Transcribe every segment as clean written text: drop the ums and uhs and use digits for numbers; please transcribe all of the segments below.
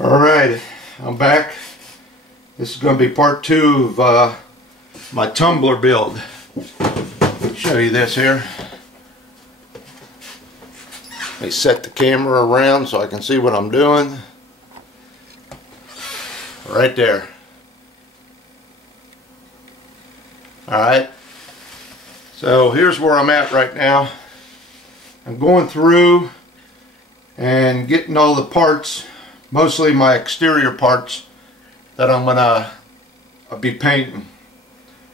Alright, I'm back. This is going to be part 2 of my tumbler build. Show you this here. Let me set the camera around so I can see what I'm doing. Right there. Alright, so here's where I'm at right now. I'm going through and getting all the parts, mostly my exterior parts, that I'm gonna be painting.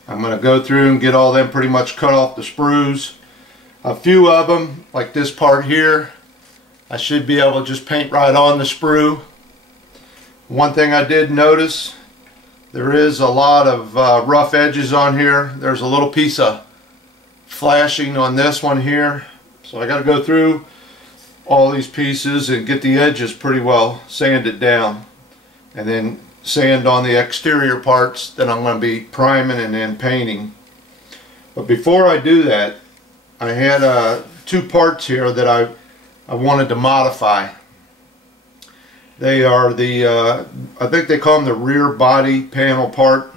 I'm gonna go through and get all them pretty much cut off the sprues. A few of them, like this part here, I should be able to just paint right on the sprue. One thing I did notice, there is a lot of rough edges on here. There's a little piece of flashing on this one here, so I got to go through all these pieces and get the edges pretty well sanded down, and then sand on the exterior parts that I'm going to be priming and then painting. But before I do that, I had 2 parts here that I wanted to modify. They are the I think they call them the rear body panel part,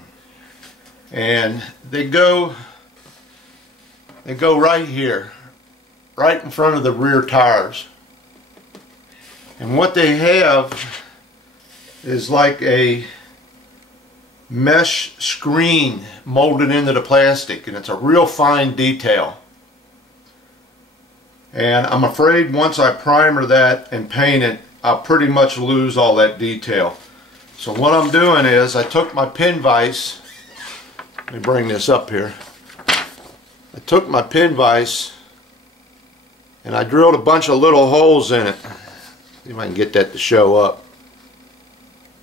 and they go right here, right in front of the rear tires. And what they have is like a mesh screen molded into the plastic, and it's a real fine detail. And I'm afraid once I primer that and paint it, I'll pretty much lose all that detail. So what I'm doing is I took my pin vise, let me bring this up here. I took my pin vise and I drilled a bunch of little holes in it. See if I can get that to show up.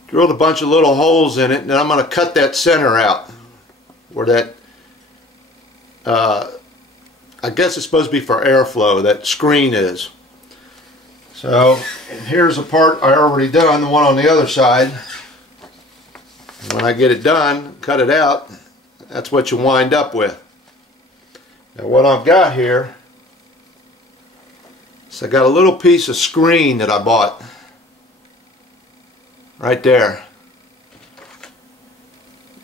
Drilled a bunch of little holes in it, and then I'm going to cut that center out where that I guess it's supposed to be for airflow, that screen is. So, and here's a part I already done, the one on the other side. And when I get it done, cut it out, that's what you wind up with. Now what I've got here is I got a little piece of screen that I bought right there,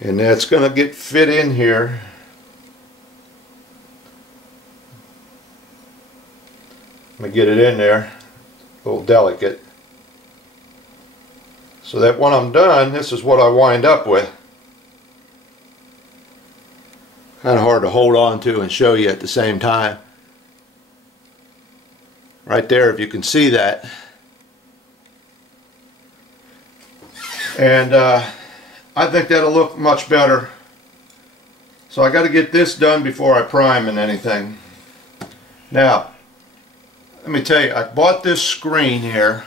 and that's going to get fit in here. Let me get it in there, a little delicate, so that when I'm done, this is what I wind up with. Kind of hard to hold on to and show you at the same time. Right there, if you can see that. And I think that'll look much better. So I got to get this done before I prime and anything. Now, let me tell you, I bought this screen here.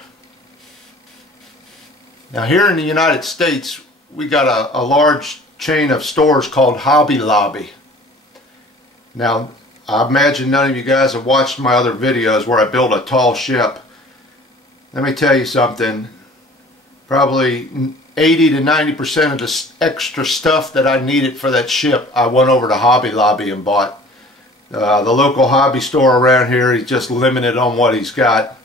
Now here in the United States, we got a large chain of stores called Hobby Lobby. Now, I imagine none of you guys have watched my other videos where I build a tall ship. Let me tell you something. Probably 80 to 90% of the extra stuff that I needed for that ship, I went over to Hobby Lobby and bought. The local hobby store around here, he's just limited on what he's got.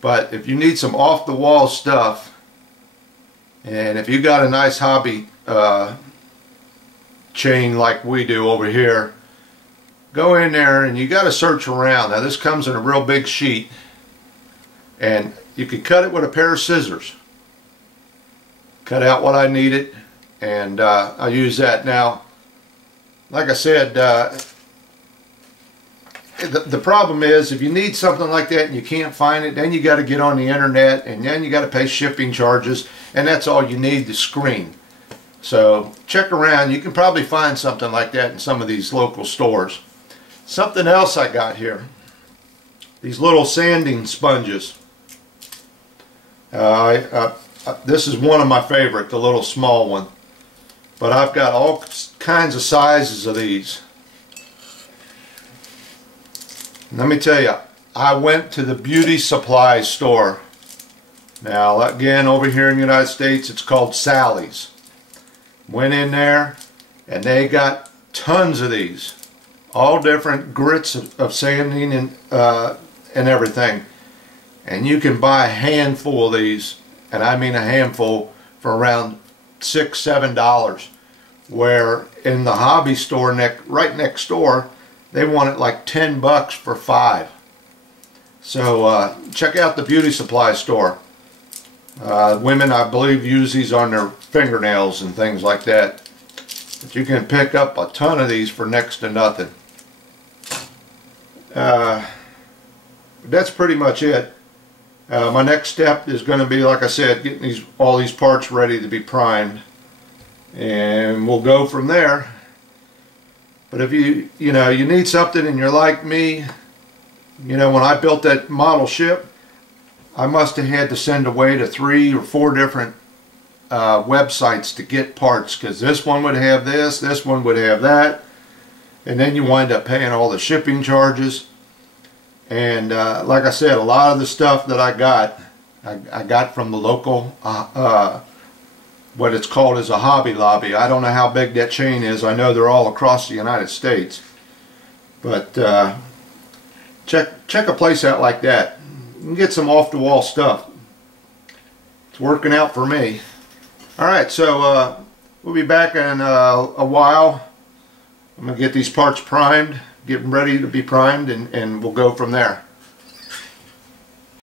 But if you need some off-the-wall stuff, and if you got a nice hobby chain like we do over here, go in there and you got to search around. Now this comes in a real big sheet, and you can cut it with a pair of scissors. Cut out what I needed, and I use that. Now, like I said, the problem is if you need something like that and you can't find it, then you got to get on the internet, and then you got to pay shipping charges, and that's all you need, the screen. So check around. You can probably find something like that in some of these local stores. Something else I got here, these little sanding sponges. This is one of my favorite, the little small one, but I've got all kinds of sizes of these. Let me tell you, I went to the beauty supply store. Now again, over here in the United States, it's called Sally's. Went in there and they got tons of these, all different grits of sanding and everything. And you can buy a handful of these and I mean a handful, for around $6–7, where in the hobby store right next door they want it like $10 for 5. So check out the beauty supply store. Women, I believe, use these on their fingernails and things like that. But you can pick up a ton of these for next to nothing. That's pretty much it. My next step is going to be, like I said, getting all these parts ready to be primed, and we'll go from there. But if you need something and you're like me, when I built that model ship, I must have had to send away to 3 or 4 different websites to get parts, because this one would have this one would have that, and then you wind up paying all the shipping charges. And like I said, a lot of the stuff that I got from the local, what it's called is a Hobby Lobby. I don't know how big that chain is. I know they're all across the United States. But check a place out like that. You can get some off-the-wall stuff. It's working out for me. Alright, so we'll be back in a while. I'm going to get these parts primed, get them ready to be primed, and we'll go from there.